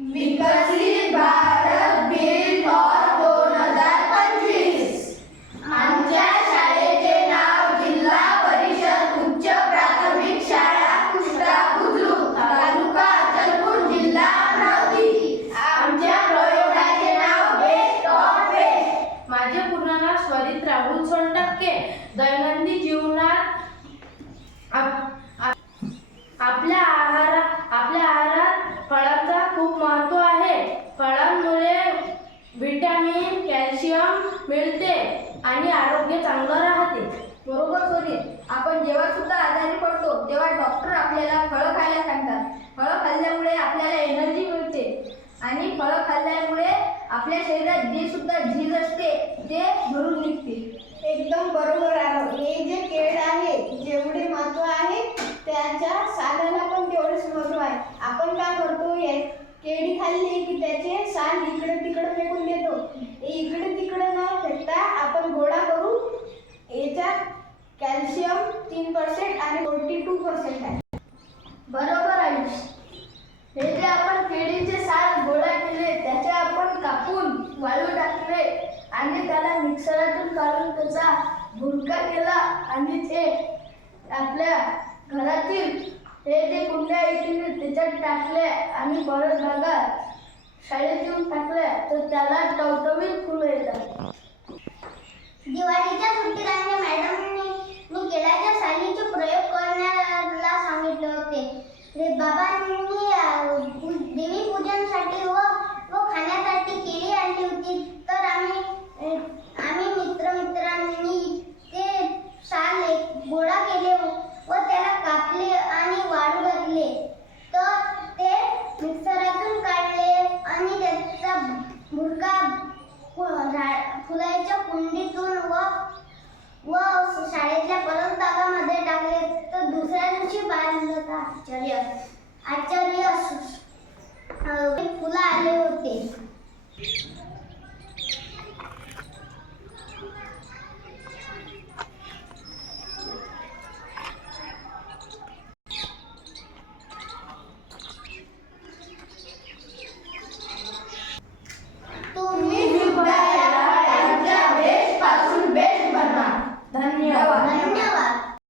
विकसित Bharat bill for 2025। आमच्या शाळेचे नाव जिल्हा परिषद उच्च प्राथमिक शाळा कुष्टा बुद्रुक, तालुका अचलपूर, जिल्हा अमरावती। आमच्या प्रयोगाचे नाव बेस्ट ऑफ बेस्ट। माझे पूर्ण नाव स्वरित राहुल सोनटक्के। दैनंदिन जीवनात आपल्या आहारात फळांचा खूप महत्त्व आहे। फळांमुळे व्हिटॅमिन, कॅल्शियम मिळते आणि आरोग्य चांगलं राहते। बरोबर स्वरित, आपण जेव्हा सुद्धा आजारी पडतो तेव्हा डॉक्टर आपल्याला फळं खायला सांगतात। फळं खाल्ल्यामुळे आपल्याला एनर्जी मिळते आणि फळं खाल्ल्यामुळे आपल्या शरीरात जे सुद्धा झीज असते ते भरून निघते। एकदम बरोबर आहे। हे जे केळ आहे जेवढे महत्त्व आहे त्याच्या सालाला पण तेवढेच महत्त्व आहे। आपण काय करतो, केळी खाल्ली की त्याचे साल इकडे तिकडे फेकून देतो। हे इकडे तिकडे न फेकता आपण गोळा करू। याच्यात कॅल्शियम 3% आणि 42% आहे। बरोबर आहे। हे जे आपण केळीचे साल गोळा केले त्याचे आपण कापून वाळू टाकले आणि त्याला मिक्सरातून काढून त्याचा भुरका केला आणि ते आपल्या घरातील हे जे कुंड्या येतील त्याच्यात टाकले आणि परत भागात शाळेत येऊन टाकले तर त्याला टवटवीत फुलं येतात। दिवाळीच्या सुट्टीत आमच्या मॅडमनी केळाच्या सालीचे प्रयोग करण्याला सांगितले होते। बाबांनी देवी पूजनासाठी व खाण्यासाठी केळी आणली होती। तर आम्ही मित्रांनी ते साल गोळा केले व त्याला कापले आणि वाळू घातले। तर ते मिक्सरातून काढले आणि त्याचा भुरका फुलाच्या कुंडीतून व शाळेतल्या परत बागामध्ये टाकले। तर दुसऱ्या दिवशी बाललता आचार्य फुलं आले होते।